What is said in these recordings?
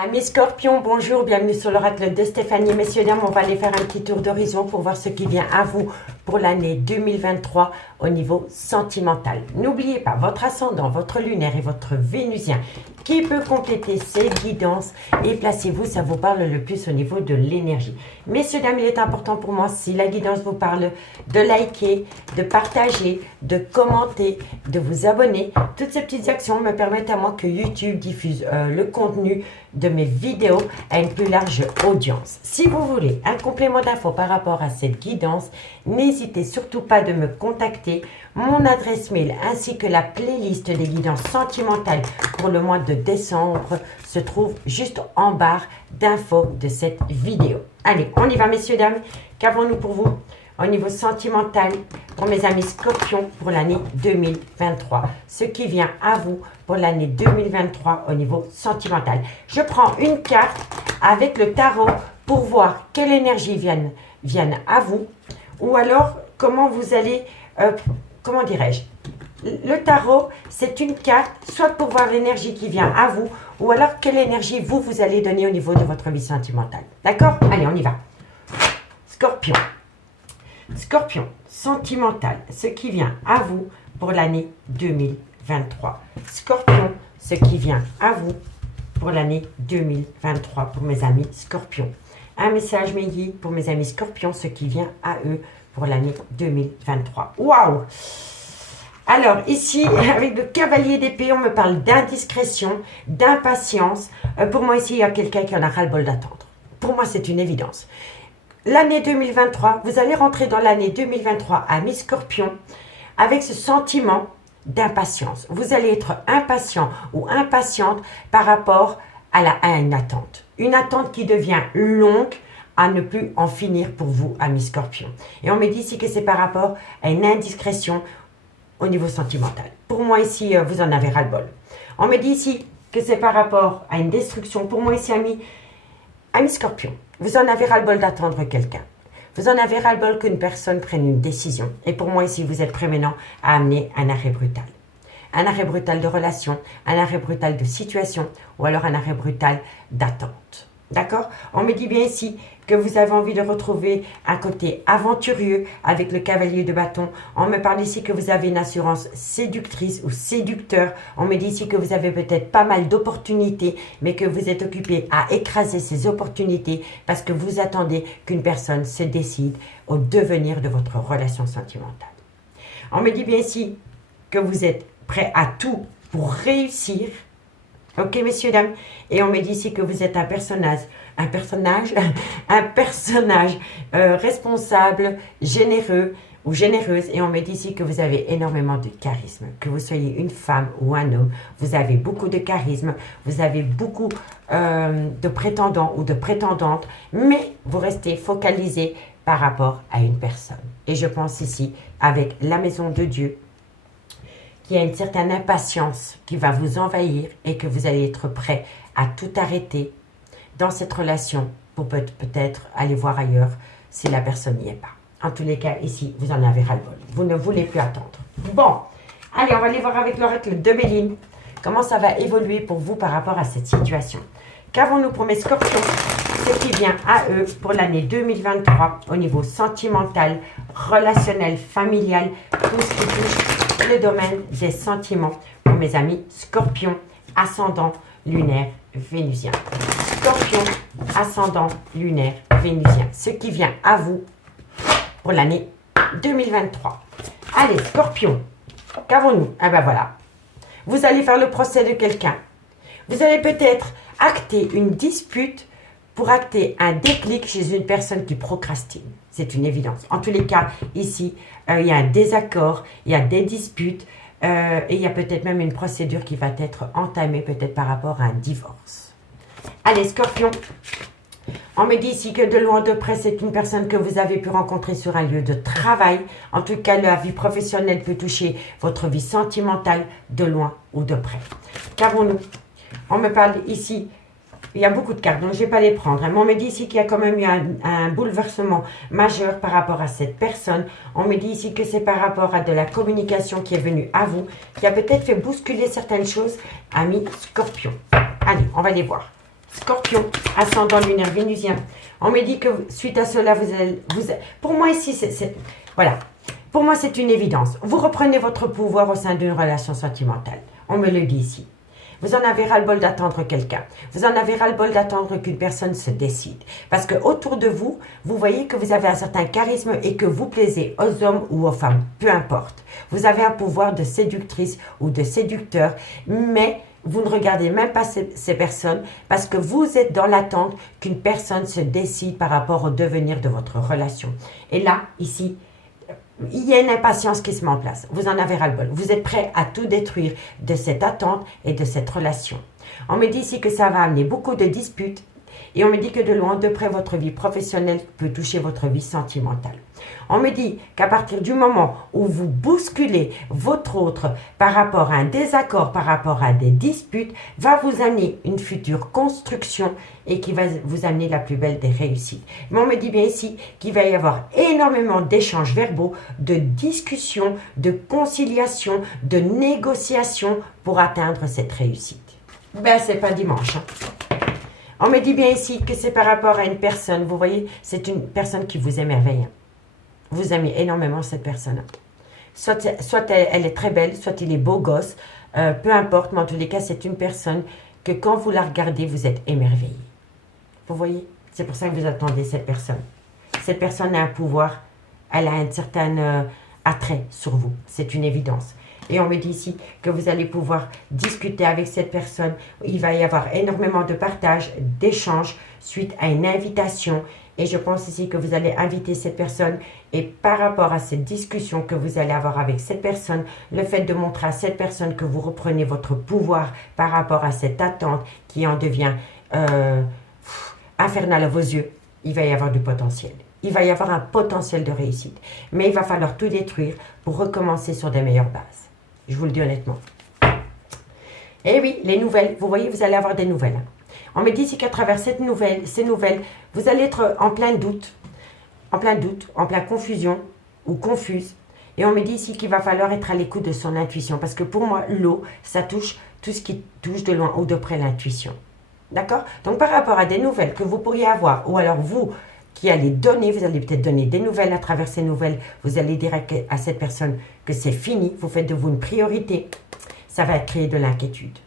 Amis Scorpions, bonjour, bienvenue sur l'oracle de Stéphanie. Messieurs, dames, on va aller faire un petit tour d'horizon pour voir ce qui vient à vous pour l'année 2023 au niveau sentimental. N'oubliez pas, votre ascendant, votre lunaire et votre vénusien qui peut compléter ces guidances et placez-vous, ça vous parle le plus au niveau de l'énergie. Messieurs, dames, il est important pour moi, si la guidance vous parle, de liker, de partager, de commenter, de vous abonner. Toutes ces petites actions me permettent à moi que YouTube diffuse le contenu de mes vidéos à une plus large audience. Si vous voulez un complément d'infos par rapport à cette guidance, n'hésitez surtout pas de me contacter. Mon adresse mail ainsi que la playlist des guidances sentimentales pour le mois de décembre se trouve juste en barre d'infos de cette vidéo. Allez, on y va messieurs, dames. Qu'avons-nous pour vous au niveau sentimental pour mes amis Scorpions pour l'année 2023? Ce qui vient à vous pour l'année 2023 au niveau sentimental. Je prends une carte avec le tarot pour voir quelle énergie viennent à vous ou alors comment vous allez, comment dirais-je, le tarot c'est une carte soit pour voir l'énergie qui vient à vous ou alors quelle énergie vous allez donner au niveau de votre vie sentimentale. D'accord? Allez, on y va. Scorpion. Scorpion, sentimental, ce qui vient à vous pour l'année 2023. Scorpion, ce qui vient à vous pour l'année 2023 pour mes amis Scorpions. Un message mes guides pour mes amis Scorpions, ce qui vient à eux pour l'année 2023. Waouh! Alors ici, avec le cavalier d'épée, on me parle d'indiscrétion, d'impatience. Pour moi ici, il y a quelqu'un qui en a ras-le-bol d'attendre. Pour moi, c'est une évidence. L'année 2023, vous allez rentrer dans l'année 2023 à mi Scorpion avec ce sentiment d'impatience. Vous allez être impatient ou impatiente par rapport à une attente. Une attente qui devient longue à ne plus en finir pour vous, amis Scorpion. Et on me dit ici que c'est par rapport à une indiscrétion au niveau sentimental. Pour moi ici, vous en avez ras-le-bol. On me dit ici que c'est par rapport à une destruction. Pour moi ici, amis Scorpion, vous en avez ras-le-bol d'attendre quelqu'un. Vous en avez ras-le-bol qu'une personne prenne une décision. Et pour moi ici, vous êtes préménant à amener un arrêt brutal. Un arrêt brutal de relation, un arrêt brutal de situation ou alors un arrêt brutal d'attente. D'accord? On me dit bien ici que vous avez envie de retrouver un côté aventurieux avec le cavalier de bâton. On me parle ici que vous avez une assurance séductrice ou séducteur. On me dit ici que vous avez peut-être pas mal d'opportunités, mais que vous êtes occupé à écraser ces opportunités parce que vous attendez qu'une personne se décide au devenir de votre relation sentimentale. On me dit bien ici que vous êtes prêt à tout pour réussir. Ok, messieurs, dames. Et on me dit ici que vous êtes un personnage responsable, généreux ou généreuse. Et on me dit ici que vous avez énormément de charisme. Que vous soyez une femme ou un homme, vous avez beaucoup de charisme. Vous avez beaucoup de prétendants ou de prétendantes. Mais vous restez focalisé par rapport à une personne. Et je pense ici, avec la maison de Dieu, qu'il y a une certaine impatience qui va vous envahir et que vous allez être prêt à tout arrêter dans cette relation pour peut-être aller voir ailleurs si la personne n'y est pas. En tous les cas, ici, vous en avez ras-le-bol. Vous ne voulez plus attendre. Bon, allez, on va aller voir avec l'oracle de Béline comment ça va évoluer pour vous par rapport à cette situation. Qu'avons-nous pour mes Scorpions? Ce qui vient à eux pour l'année 2023 au niveau sentimental, relationnel, familial, tout ce qui touche le domaine des sentiments pour mes amis Scorpions, ascendant, lunaire, vénusien. Scorpion, ascendant, lunaire, vénusien. Ce qui vient à vous pour l'année 2023. Allez, Scorpion, qu'avons-nous? Ah ben voilà. Vous allez faire le procès de quelqu'un. Vous allez peut-être acter une dispute pour acter un déclic chez une personne qui procrastine. C'est une évidence. En tous les cas, ici, il y a un désaccord, il y a des disputes et il y a peut-être même une procédure qui va être entamée peut-être par rapport à un divorce. Allez, Scorpion, on me dit ici que de loin de près, c'est une personne que vous avez pu rencontrer sur un lieu de travail. En tout cas, la vie professionnelle peut toucher votre vie sentimentale de loin ou de près. Qu'avons-nous? On me parle ici, il y a beaucoup de cartes, donc je ne vais pas les prendre. Mais on me dit ici qu'il y a quand même eu un bouleversement majeur par rapport à cette personne. On me dit ici que c'est par rapport à de la communication qui est venue à vous, qui a peut-être fait bousculer certaines choses, amis Scorpion. Allez, on va les voir. Qu'avons-nous? On me parle ici que de loin de près, c'est une personne que vous avez pu rencontrer sur un lieu de travail. En tout cas, la vie professionnelle peut toucher votre vie sentimentale de loin ou de près. Qu'avons-nous? On me parle ici que c'est une personne que vous avez pu rencontrer sur un lieu de travail. En tout cas, la vie professionnelle peut toucher votre vie sentimentale de loin ou de près. Qu'avons-nous? On me parle ici que c'est par rapport à de la communication qui est venue à vous, qui a peut-être fait bousculer certaines choses, amis Scorpion. Allez, on va les voir. Scorpion, ascendant lunaire vénusien. On me dit que suite à cela, pour moi ici, voilà. Pour moi, c'est une évidence. Vous reprenez votre pouvoir au sein d'une relation sentimentale. On me le dit ici. Vous en avez ras-le-bol d'attendre quelqu'un. Vous en avez ras-le-bol d'attendre qu'une personne se décide. Parce que autour de vous, vous voyez que vous avez un certain charisme et que vous plaisez aux hommes ou aux femmes. Peu importe. Vous avez un pouvoir de séductrice ou de séducteur, mais vous ne regardez même pas ces personnes parce que vous êtes dans l'attente qu'une personne se décide par rapport au devenir de votre relation. Et là, ici, il y a une impatience qui se met en place. Vous en avez ras-le-bol. Vous êtes prêt à tout détruire de cette attente et de cette relation. On me dit ici que ça va amener beaucoup de disputes. Et on me dit que de loin, de près, votre vie professionnelle peut toucher votre vie sentimentale. On me dit qu'à partir du moment où vous bousculez votre autre par rapport à un désaccord, par rapport à des disputes, va vous amener une future construction et qui va vous amener la plus belle des réussites. Mais on me dit bien ici qu'il va y avoir énormément d'échanges verbaux, de discussions, de conciliations, de négociations pour atteindre cette réussite. Ben, c'est pas dimanche, hein. On me dit bien ici que c'est par rapport à une personne. Vous voyez, c'est une personne qui vous émerveille. Vous aimez énormément cette personne. Soit elle est très belle, soit il est beau gosse. Peu importe, mais en tous les cas, c'est une personne que quand vous la regardez, vous êtes émerveillé. Vous voyez, c'est pour ça que vous attendez cette personne. Cette personne a un pouvoir, elle a un certain attrait sur vous. C'est une évidence. Et on me dit ici que vous allez pouvoir discuter avec cette personne. Il va y avoir énormément de partage, d'échanges suite à une invitation. Et je pense ici que vous allez inviter cette personne. Et par rapport à cette discussion que vous allez avoir avec cette personne, le fait de montrer à cette personne que vous reprenez votre pouvoir par rapport à cette attente qui en devient infernale à vos yeux, il va y avoir du potentiel. Il va y avoir un potentiel de réussite. Mais il va falloir tout détruire pour recommencer sur des meilleures bases. Je vous le dis honnêtement. Et oui, les nouvelles, vous voyez, vous allez avoir des nouvelles. On me dit ici qu'à travers ces nouvelles, vous allez être en plein doute, en plein confusion ou confuse. Et on me dit ici qu'il va falloir être à l'écoute de son intuition. Parce que pour moi, l'eau, ça touche tout ce qui touche de loin ou de près l'intuition. D'accord? Donc par rapport à des nouvelles que vous pourriez avoir, ou alors vous qui allez donner, vous allez peut-être donner des nouvelles à travers ces nouvelles, vous allez dire à cette personne que c'est fini, vous faites de vous une priorité, ça va créer de l'inquiétude.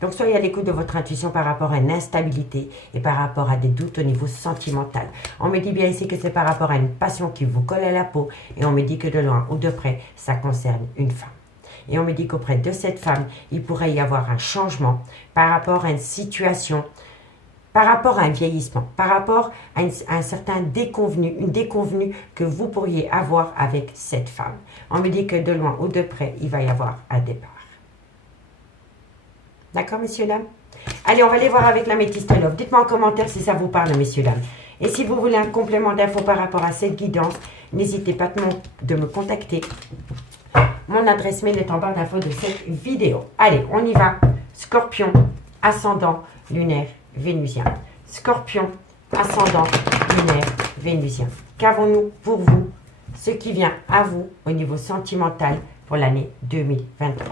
Donc soyez à l'écoute de votre intuition par rapport à une instabilité et par rapport à des doutes au niveau sentimental. On me dit bien ici que c'est par rapport à une passion qui vous colle à la peau et on me dit que de loin ou de près, ça concerne une femme. Et on me dit qu'auprès de cette femme, il pourrait y avoir un changement par rapport à une situation, par rapport à un vieillissement, par rapport à un certain déconvenu, une déconvenue que vous pourriez avoir avec cette femme. On me dit que de loin ou de près, il va y avoir un départ. D'accord, messieurs, dames? Allez, on va aller voir avec l'améthyste love. Dites-moi en commentaire si ça vous parle, messieurs, dames. Et si vous voulez un complément d'infos par rapport à cette guidance, n'hésitez pas de me contacter. Mon adresse mail est en barre d'infos de cette vidéo. Allez, on y va. Scorpion, ascendant, lunaire, vénusien. Scorpion, ascendant, lunaire, vénusien. Qu'avons-nous pour vous, ce qui vient à vous au niveau sentimental pour l'année 2023?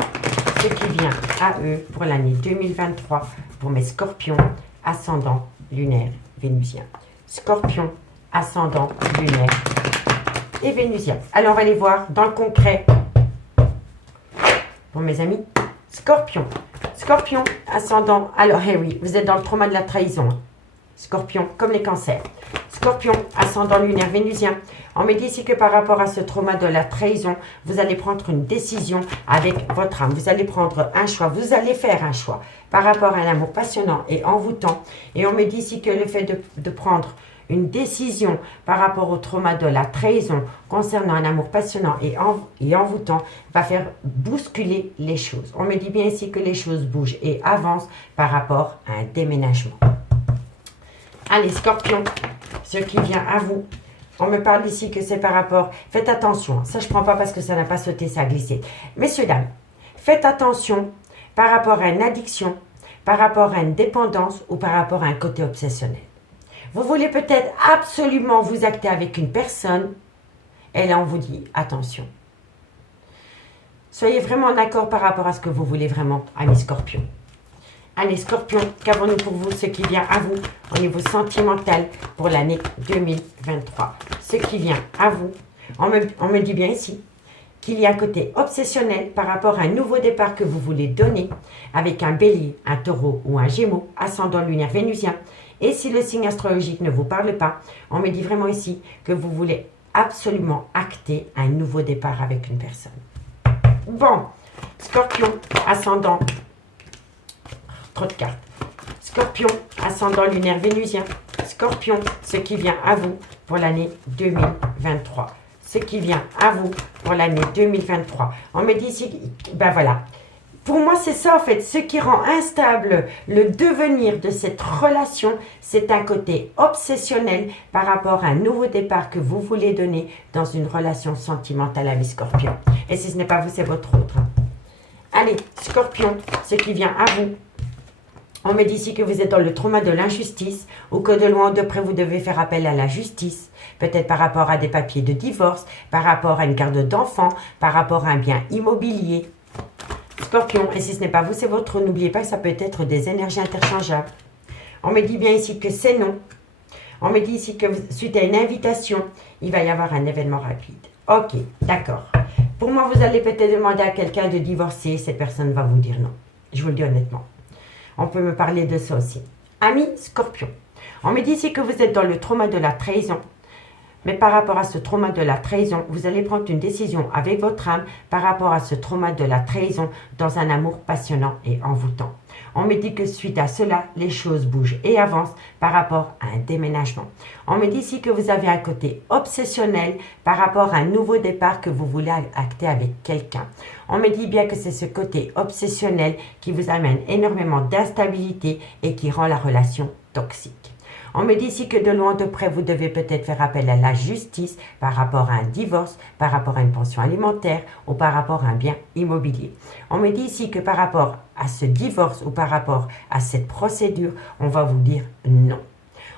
Ce qui vient à eux pour l'année 2023 pour mes scorpions, ascendant, lunaire, vénusien. Scorpion, ascendant, lunaire et vénusien. Alors, on va aller voir dans le concret pour mes amis. Scorpion. Scorpion, ascendant. Alors, eh oui, vous êtes dans le trauma de la trahison. Scorpion, comme les cancers. Scorpion, ascendant lunaire vénusien. On me dit ici que par rapport à ce trauma de la trahison, vous allez prendre une décision avec votre âme. Vous allez prendre un choix. Vous allez faire un choix par rapport à un amour passionnant et envoûtant. Et on me dit ici que le fait de prendre une décision par rapport au trauma de la trahison concernant un amour passionnant et envoûtant va faire bousculer les choses. On me dit bien ici que les choses bougent et avancent par rapport à un déménagement. Allez, Scorpion, ce qui vient à vous. On me parle ici que c'est par rapport... Faites attention, ça je ne prends pas parce que ça n'a pas sauté, ça a glissé. Messieurs, dames, faites attention par rapport à une addiction, par rapport à une dépendance ou par rapport à un côté obsessionnel. Vous voulez peut-être absolument vous acter avec une personne et là on vous dit attention. Soyez vraiment en accord par rapport à ce que vous voulez vraiment, amis Scorpions. Allez, Scorpion, qu'avons-nous pour vous, ce qui vient à vous au niveau sentimental pour l'année 2023? Ce qui vient à vous, on me dit bien ici qu'il y a un côté obsessionnel par rapport à un nouveau départ que vous voulez donner avec un bélier, un taureau ou un gémeaux, ascendant lunaire vénusien. Et si le signe astrologique ne vous parle pas, on me dit vraiment ici que vous voulez absolument acter un nouveau départ avec une personne. Bon, Scorpion, ascendant, trop de cartes. Scorpion, ascendant lunaire vénusien. Scorpion, ce qui vient à vous pour l'année 2023. Ce qui vient à vous pour l'année 2023. On me dit ici, ben voilà. Pour moi, c'est ça en fait. Ce qui rend instable le devenir de cette relation, c'est un côté obsessionnel par rapport à un nouveau départ que vous voulez donner dans une relation sentimentale avec Scorpion. Et si ce n'est pas vous, c'est votre autre. Allez, Scorpion, ce qui vient à vous. On me dit ici que vous êtes dans le trauma de l'injustice ou que de loin ou de près, vous devez faire appel à la justice. Peut-être par rapport à des papiers de divorce, par rapport à une garde d'enfant, par rapport à un bien immobilier. Scorpion, et si ce n'est pas vous, c'est votre. N'oubliez pas que ça peut être des énergies interchangeables. On me dit bien ici que c'est non. On me dit ici que suite à une invitation, il va y avoir un événement rapide. Ok, d'accord. Pour moi, vous allez peut-être demander à quelqu'un de divorcer. Cette personne va vous dire non. Je vous le dis honnêtement. On peut me parler de ça aussi. Ami Scorpion, on me dit ici que vous êtes dans le trauma de la trahison. Mais par rapport à ce trauma de la trahison, vous allez prendre une décision avec votre âme par rapport à ce trauma de la trahison dans un amour passionnant et envoûtant. On me dit que suite à cela, les choses bougent et avancent par rapport à un déménagement. On me dit ici que vous avez un côté obsessionnel par rapport à un nouveau départ que vous voulez acter avec quelqu'un. On me dit bien que c'est ce côté obsessionnel qui vous amène énormément d'instabilité et qui rend la relation toxique. On me dit ici que de loin de près, vous devez peut-être faire appel à la justice par rapport à un divorce, par rapport à une pension alimentaire ou par rapport à un bien immobilier. On me dit ici que par rapport à ce divorce ou par rapport à cette procédure, on va vous dire non.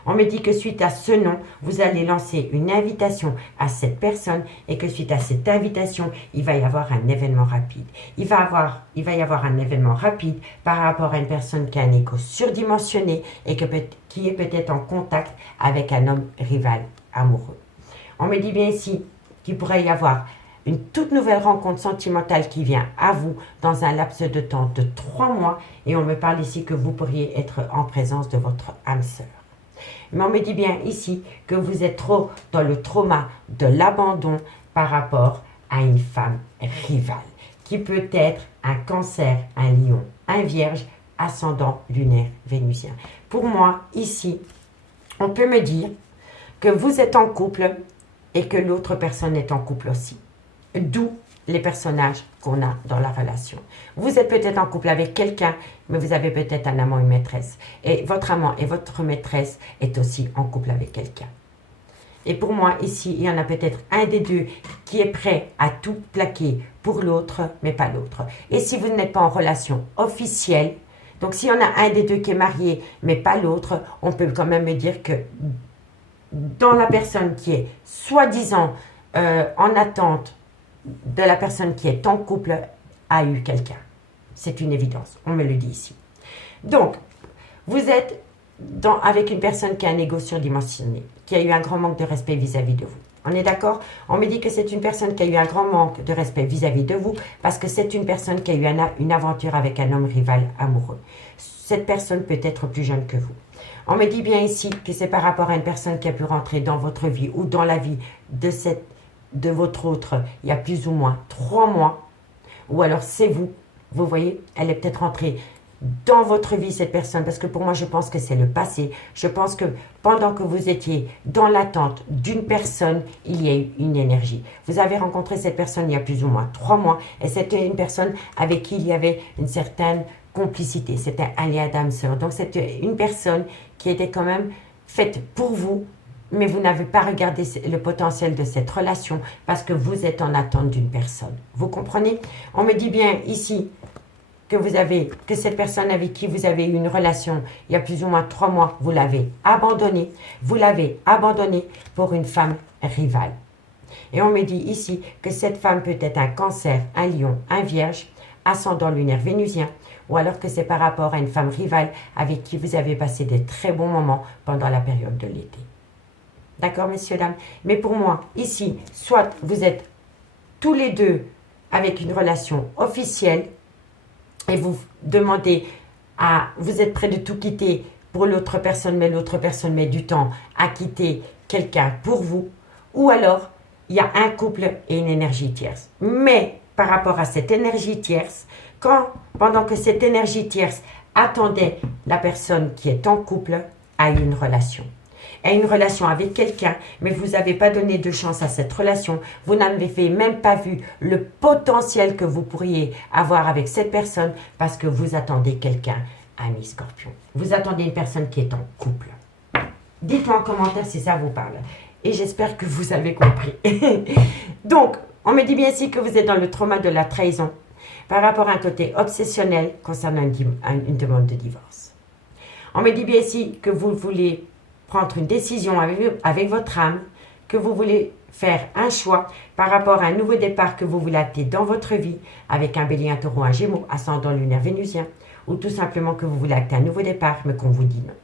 On me dit que suite à ce non, vous allez lancer une invitation à cette personne et que suite à cette invitation, il va y avoir un événement rapide. Il va y avoir un événement rapide par rapport à une personne qui a un ego surdimensionné et qui est peut-être en contact avec un homme rival amoureux. On me dit bien ici qu'il pourrait y avoir une toute nouvelle rencontre sentimentale qui vient à vous dans un laps de temps de 3 mois et on me parle ici que vous pourriez être en présence de votre âme sœur. Mais on me dit bien ici que vous êtes trop dans le trauma de l'abandon par rapport à une femme rivale, qui peut être un cancer, un lion, un vierge, ascendant lunaire vénusien. Pour moi, ici, on peut me dire que vous êtes en couple et que l'autre personne est en couple aussi. D'où les personnages qu'on a dans la relation. Vous êtes peut-être en couple avec quelqu'un, mais vous avez peut-être un amant, une maîtresse. Et votre amant et votre maîtresse est aussi en couple avec quelqu'un. Et pour moi, ici, il y en a peut-être un des deux qui est prêt à tout plaquer pour l'autre, mais pas l'autre. Et si vous n'êtes pas en relation officielle, donc s'il y en a un des deux qui est marié, mais pas l'autre, on peut quand même me dire que dans la personne qui est soi-disant en attente de la personne qui est en couple a eu quelqu'un. C'est une évidence, on me le dit ici. Donc, vous êtes avec une personne qui a un ego surdimensionné, qui a eu un grand manque de respect vis-à-vis de vous. On est d'accord? On me dit que c'est une personne qui a eu un grand manque de respect vis-à-vis de vous parce que c'est une personne qui a eu une aventure avec un homme rival amoureux. Cette personne peut être plus jeune que vous. On me dit bien ici que c'est par rapport à une personne qui a pu rentrer dans votre vie ou dans la vie de votre autre il y a plus ou moins 3 mois, ou alors c'est vous, vous voyez, elle est peut-être rentrée dans votre vie, cette personne, parce que pour moi, je pense que c'est le passé. Je pense que pendant que vous étiez dans l'attente d'une personne, il y a eu une énergie. Vous avez rencontré cette personne il y a plus ou moins 3 mois, et c'était une personne avec qui il y avait une certaine complicité. C'était un lien d'âme sœur. Donc, c'était une personne qui était quand même faite pour vous, mais vous n'avez pas regardé le potentiel de cette relation parce que vous êtes en attente d'une personne. Vous comprenez? On me dit bien ici que cette personne avec qui vous avez eu une relation il y a plus ou moins 3 mois, vous l'avez abandonnée. Vous l'avez abandonnée pour une femme rivale. Et on me dit ici que cette femme peut être un cancer, un lion, un vierge, ascendant lunaire vénusien, ou alors que c'est par rapport à une femme rivale avec qui vous avez passé des très bons moments pendant la période de l'été. D'accord, messieurs, dames? Mais pour moi, ici, soit vous êtes tous les deux avec une relation officielle et vous demandez à... Vous êtes prêt de tout quitter pour l'autre personne, mais l'autre personne met du temps à quitter quelqu'un pour vous. Ou alors, il y a un couple et une énergie tierce. Mais par rapport à cette énergie tierce, pendant que cette énergie tierce attendait la personne qui est en couple à une relation. À une relation avec quelqu'un, mais vous n'avez pas donné de chance à cette relation. Vous n'avez même pas vu le potentiel que vous pourriez avoir avec cette personne parce que vous attendez quelqu'un, ami Scorpion. Vous attendez une personne qui est en couple. Dites-moi en commentaire si ça vous parle. Et j'espère que vous avez compris. Donc, on me dit bien ici que vous êtes dans le trauma de la trahison par rapport à un côté obsessionnel concernant une demande de divorce. On me dit bien ici que vous voulez prendre une décision avec votre âme, que vous voulez faire un choix par rapport à un nouveau départ que vous voulez acter dans votre vie avec un bélier, un taureau, un gémeaux, ascendant lunaire vénusien, ou tout simplement que vous voulez acter un nouveau départ, mais qu'on vous dit non.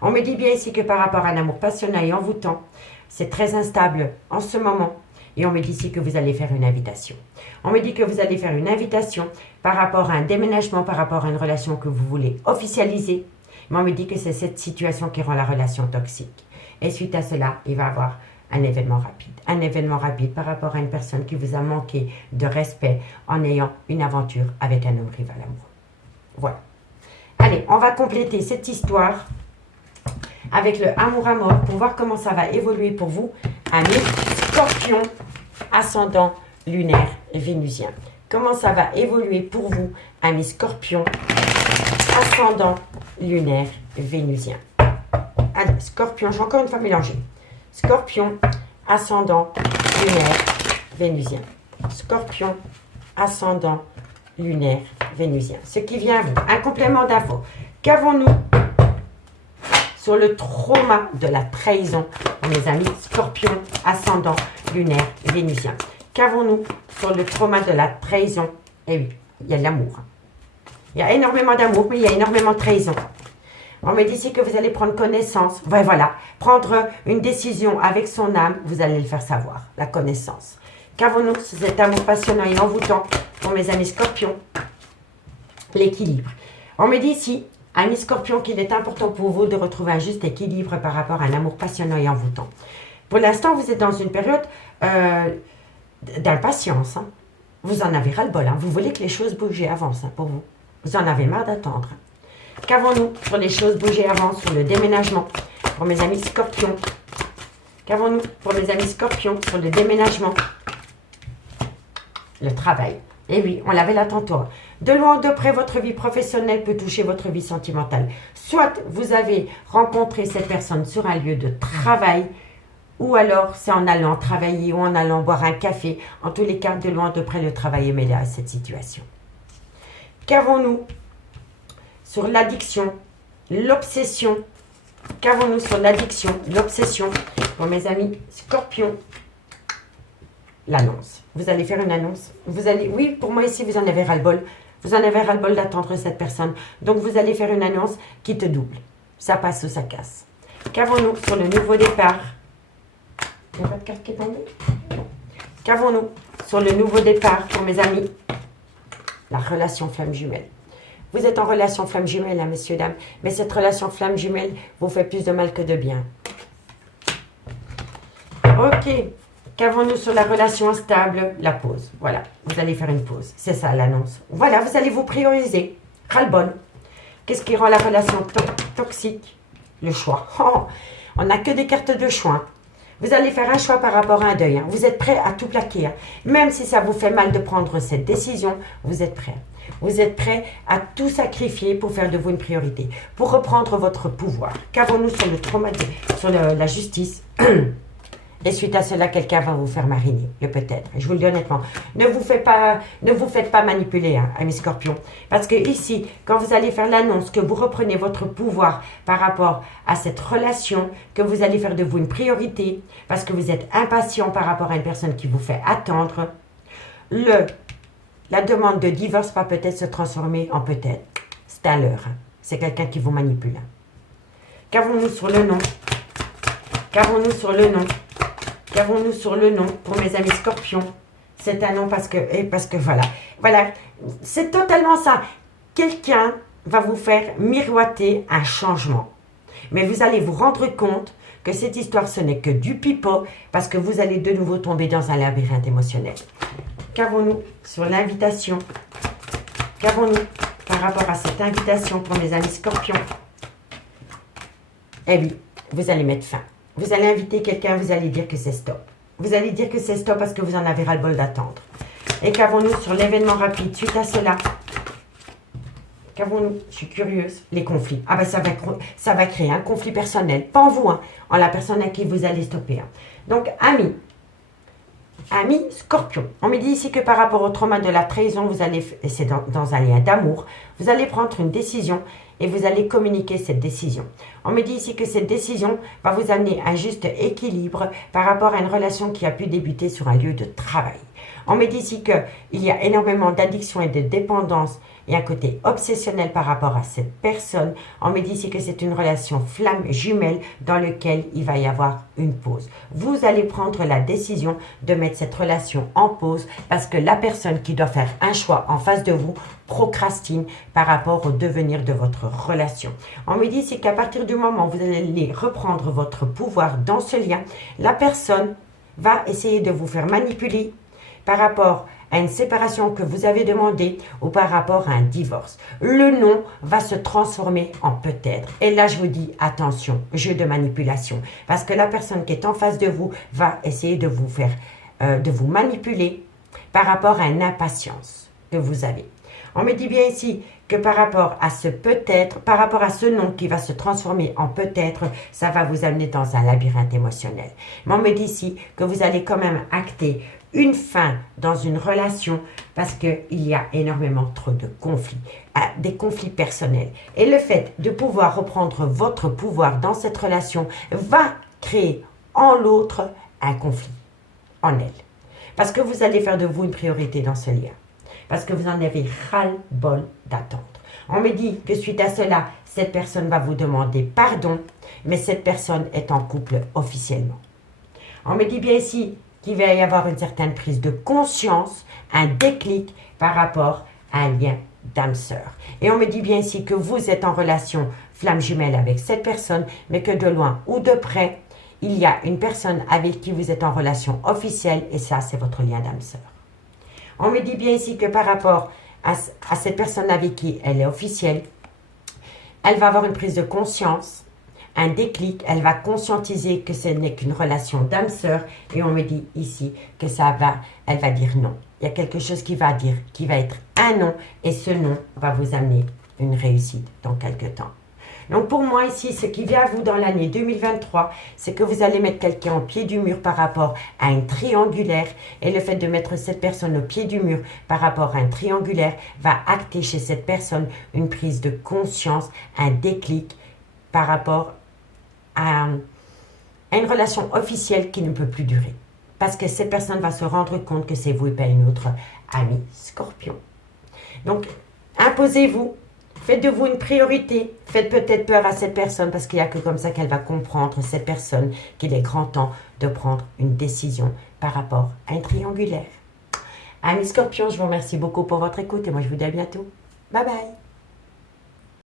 On me dit bien ici que par rapport à un amour passionnel et envoûtant, c'est très instable en ce moment. Et on me dit ici que vous allez faire une invitation. On me dit que vous allez faire une invitation par rapport à un déménagement, par rapport à une relation que vous voulez officialiser. Mais on me dit que c'est cette situation qui rend la relation toxique. Et suite à cela, il va y avoir un événement rapide. Un événement rapide par rapport à une personne qui vous a manqué de respect en ayant une aventure avec un homme rival amoureux. Voilà. Allez, on va compléter cette histoire avec le amour à mort pour voir comment ça va évoluer pour vous, amis Scorpion, ascendant lunaire vénusien. Comment ça va évoluer pour vous, amis Scorpion, ascendant lunaire vénusien. Allez, Scorpion, je vais encore une fois mélanger. Scorpion, ascendant lunaire vénusien. Scorpion, ascendant lunaire vénusien. Ce qui vient à vous, un complément d'infos. Qu'avons-nous sur le trauma de la trahison, mes amis Scorpion, ascendant lunaire vénusien? Qu'avons-nous sur le trauma de la trahison? Eh oui, il y a de l'amour. Il y a énormément d'amour, mais il y a énormément de trahison. On me dit ici que vous allez prendre connaissance. Ouais, voilà, prendre une décision avec son âme, vous allez le faire savoir, la connaissance. Qu'avons-nous sur cet amour passionnant et envoûtant pour mes amis Scorpions? L'équilibre. On me dit ici, amis Scorpions, qu'il est important pour vous de retrouver un juste équilibre par rapport à un amour passionnant et envoûtant. Pour l'instant, vous êtes dans une période d'impatience. Hein. Vous en avez ras-le-bol. Hein. Vous voulez que les choses bougent et avancent pour vous. Vous en avez marre d'attendre. Qu'avons-nous sur les choses bougées avant, sur le déménagement pour mes amis Scorpions? Qu'avons-nous pour mes amis Scorpions sur le déménagement? Le travail. Et oui, on l'avait là tantôt. De loin ou de près, votre vie professionnelle peut toucher votre vie sentimentale. Soit vous avez rencontré cette personne sur un lieu de travail, ou alors c'est en allant travailler ou en allant boire un café. En tous les cas, de loin ou de près, le travail est mêlé à cette situation. Qu'avons-nous sur l'addiction, l'obsession? Qu'avons-nous sur l'addiction, l'obsession pour mes amis Scorpions? L'annonce. Vous allez faire une annonce. Vous allez, oui, pour moi ici, vous en avez ras-le-bol. Vous en avez ras-le-bol d'attendre cette personne. Donc, vous allez faire une annonce qui te double. Ça passe ou ça casse. Qu'avons-nous sur le nouveau départ? Il n'y a pas de carte qui est tombée? Qu'avons-nous sur le nouveau départ pour mes amis? La relation flamme jumelle. Vous êtes en relation flamme jumelle, hein, messieurs, dames. Mais cette relation flamme jumelle vous fait plus de mal que de bien. Ok. Qu'avons-nous sur la relation instable? La pause. Voilà, vous allez faire une pause. C'est ça l'annonce. Voilà, vous allez vous prioriser. Ras-le-bol. Qu'est-ce qui rend la relation toxique? Le choix. Oh, on n'a que des cartes de choix. Vous allez faire un choix par rapport à un deuil. Hein. Vous êtes prêt à tout plaquer. Hein. Même si ça vous fait mal de prendre cette décision, vous êtes prêt. Vous êtes prêt à tout sacrifier pour faire de vous une priorité. Pour reprendre votre pouvoir. Qu'avons-nous sur le trauma, sur la justice? Et suite à cela, quelqu'un va vous faire mariner, peut-être. Je vous le dis honnêtement. Ne vous faites pas manipuler, hein, amis Scorpions. Parce que ici, quand vous allez faire l'annonce que vous reprenez votre pouvoir par rapport à cette relation, que vous allez faire de vous une priorité, parce que vous êtes impatient par rapport à une personne qui vous fait attendre, la la demande de divorce va peut-être se transformer en peut-être. C'est à l'heure. C'est quelqu'un qui vous manipule. Qu'avons-nous sur le nom? Qu'avons-nous sur le nom? Qu'avons-nous sur le nom pour mes amis scorpions? C'est un nom parce que voilà. Voilà, c'est totalement ça. Quelqu'un va vous faire miroiter un changement. Mais vous allez vous rendre compte que cette histoire, ce n'est que du pipeau parce que vous allez de nouveau tomber dans un labyrinthe émotionnel. Qu'avons-nous sur l'invitation? Qu'avons-nous par rapport à cette invitation pour mes amis scorpions? Eh oui, vous allez mettre fin. Vous allez inviter quelqu'un, vous allez dire que c'est stop. Vous allez dire que c'est stop parce que vous en avez ras-le-bol d'attendre. Et qu'avons-nous sur l'événement rapide suite à cela? Qu'avons-nous? Je suis curieuse. Les conflits. Ah ben ça va créer un conflit personnel. Pas en vous, hein, en la personne à qui vous allez stopper. Hein. Donc, amis scorpion. On me dit ici que par rapport au trauma de la trahison, vous allez, et c'est dans un lien d'amour, vous allez prendre une décision et vous allez communiquer cette décision. On me dit ici que cette décision va vous amener à un juste équilibre par rapport à une relation qui a pu débuter sur un lieu de travail. On me dit ici qu'il y a énormément d'addiction et de dépendance et un côté obsessionnel par rapport à cette personne. On me dit ici que c'est une relation flamme jumelle dans laquelle il va y avoir une pause. Vous allez prendre la décision de mettre cette relation en pause parce que la personne qui doit faire un choix en face de vous procrastine par rapport au devenir de votre relation. On me dit ici qu'à partir du moment où vous allez reprendre votre pouvoir dans ce lien, la personne va essayer de vous faire manipuler par rapport à une séparation que vous avez demandée ou par rapport à un divorce. Le non va se transformer en peut-être. Et là, je vous dis, attention, jeu de manipulation. Parce que la personne qui est en face de vous va essayer de vous faire, de vous manipuler par rapport à une impatience que vous avez. On me dit bien ici que par rapport à ce peut-être, par rapport à ce non qui va se transformer en peut-être, ça va vous amener dans un labyrinthe émotionnel. Mais on me dit ici que vous allez quand même acter une fin dans une relation parce qu'il y a énormément trop de conflits, des conflits personnels. Et le fait de pouvoir reprendre votre pouvoir dans cette relation va créer en l'autre un conflit, en elle. Parce que vous allez faire de vous une priorité dans ce lien. Parce que vous en avez ras-le-bol d'attendre. On me dit que suite à cela, cette personne va vous demander pardon, mais cette personne est en couple officiellement. On me dit bien ici qu'il va y avoir une certaine prise de conscience, un déclic par rapport à un lien d'âme sœur. Et on me dit bien ici que vous êtes en relation flamme jumelle avec cette personne, mais que de loin ou de près, il y a une personne avec qui vous êtes en relation officielle et ça, c'est votre lien d'âme sœur. On me dit bien ici que par rapport à cette personne avec qui elle est officielle, elle va avoir une prise de conscience, un déclic, elle va conscientiser que ce n'est qu'une relation d'âme sœur et on me dit ici que elle va dire non. Il y a quelque chose qui va être un non et ce non va vous amener une réussite dans quelques temps. Donc pour moi ici, ce qui vient à vous dans l'année 2023, c'est que vous allez mettre quelqu'un au pied du mur par rapport à un triangulaire et le fait de mettre cette personne au pied du mur par rapport à un triangulaire va acter chez cette personne une prise de conscience, un déclic par rapport à une relation officielle qui ne peut plus durer. Parce que cette personne va se rendre compte que c'est vous et pas une autre amie scorpion. Donc, imposez-vous, faites de vous une priorité, faites peut-être peur à cette personne parce qu'il n'y a que comme ça qu'elle va comprendre, cette personne, qu'il est grand temps de prendre une décision par rapport à un triangulaire. Amis scorpions, je vous remercie beaucoup pour votre écoute et moi je vous dis à bientôt. Bye bye.